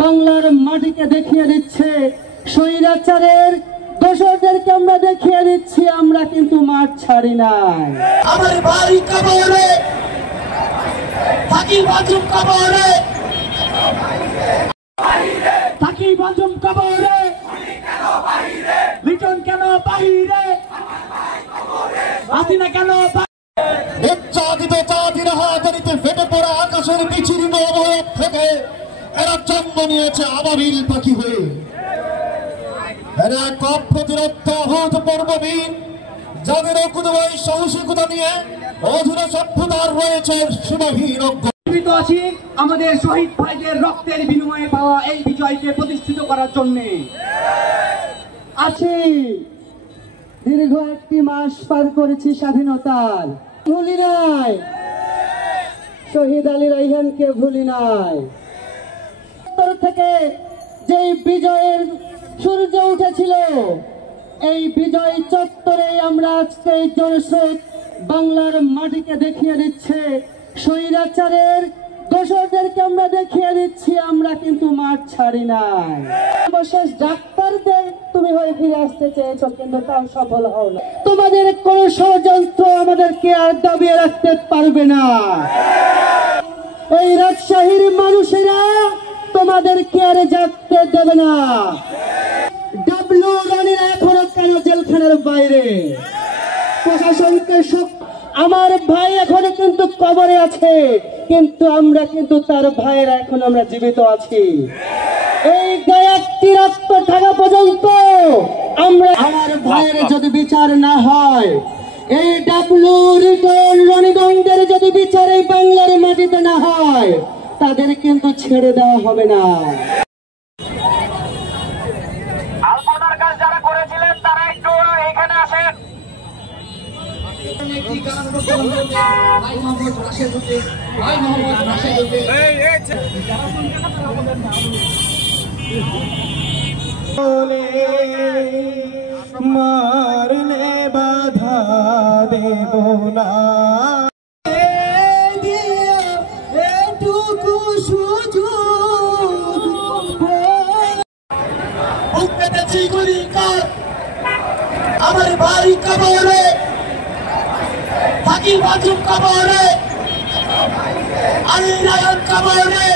বাংলার মাটিকে দেখিয়ে দিচ্ছে, স্বৈরাচারের দোসরদেরকে আমরা দেখিয়ে দিচ্ছি আমরা কিন্তু মাঠ ছাড়ি নাই। আমার বাড়ি কবরে থাকি বাজুম কবরে, থাকি বাজুম কবরে, লিটন কেন বাহিরে, হাসিনা কেন নির্যাতিত জাতির হাতারিতে ফেটে পড়া আকাশের বিচ্ছিন্ন অবয়ব থেকে এরা জন্ম নিয়েছে আবাবিল পাখি হয়ে। এরা এক অপ্রতিরোধ অভূতপূর্ববীর, যাদের অকুতোভয় সাহসিকতা নিয়ে অধুনা সভ্যতার রয়েছে সীমাহীন অজ্ঞতা। আছি আমাদের শহীদ ভাইদের রক্তের বিনিময়ে পাওয়া এই বিজয়কে প্রতিষ্ঠিত করার জন্য আছি। দীর্ঘ একটি মাস পার করেছি স্বাধীনতার, ভুলি নাই শহীদ আলী রায়হানকে, ভুলি নাই। থেকে যেই বিজয়ের সূর্য উঠেছিল, এই বিজয় চত্বরে আমরা আজকে জনস্রোত বাংলার মাটিকে দেখিয়ে দিচ্ছে, স্বৈরাচারের দোসরদেরকে আমরা দেখিয়ে দিচ্ছি আমরা কিন্তু মাঠ ছাড়ি নাই। অবশেষ ডাক্তারদের তুমি হয়ে ফিরে আসতে চেয়েছ, কিন্তু তাও সফল হও না। তোমাদের কোন ষড়যন্ত্র আমাদেরকে আর দাবিয়ে রাখতে পারবে না। এই রাজশাহীর মানুষেরা তোমাদেরকে আর জাগতে দেবে না। ডাবলু রানীরা এখনো কেন জেলখানার বাইরে? প্রশাসনকে আমার ভাই এখনো কিন্তু কবরে আছে, কিন্তু আমরা কিন্তু তার ভাইয়েরা এখন আমরা জীবিত আছি। এই গায়কটি রক্ত থাকা পর্যন্ত আমরা, আমার ভাইয়ের যদি বিচার না হয়, এই ডাবলু রিটন রণীগঞ্জের যদি বিচার এই বাংলার মাটিতে না হয়, তাদের কিন্তু ছেড়ে দেওয়া হবে না। আলপনার কাজ যারা করেছিলেন তারা একটু এখানে আসেন। মারলে বাধা দেব না, আমার বাড়ি কবরে থাকি বাজুম কবরে, আলী রায়হান কবরে।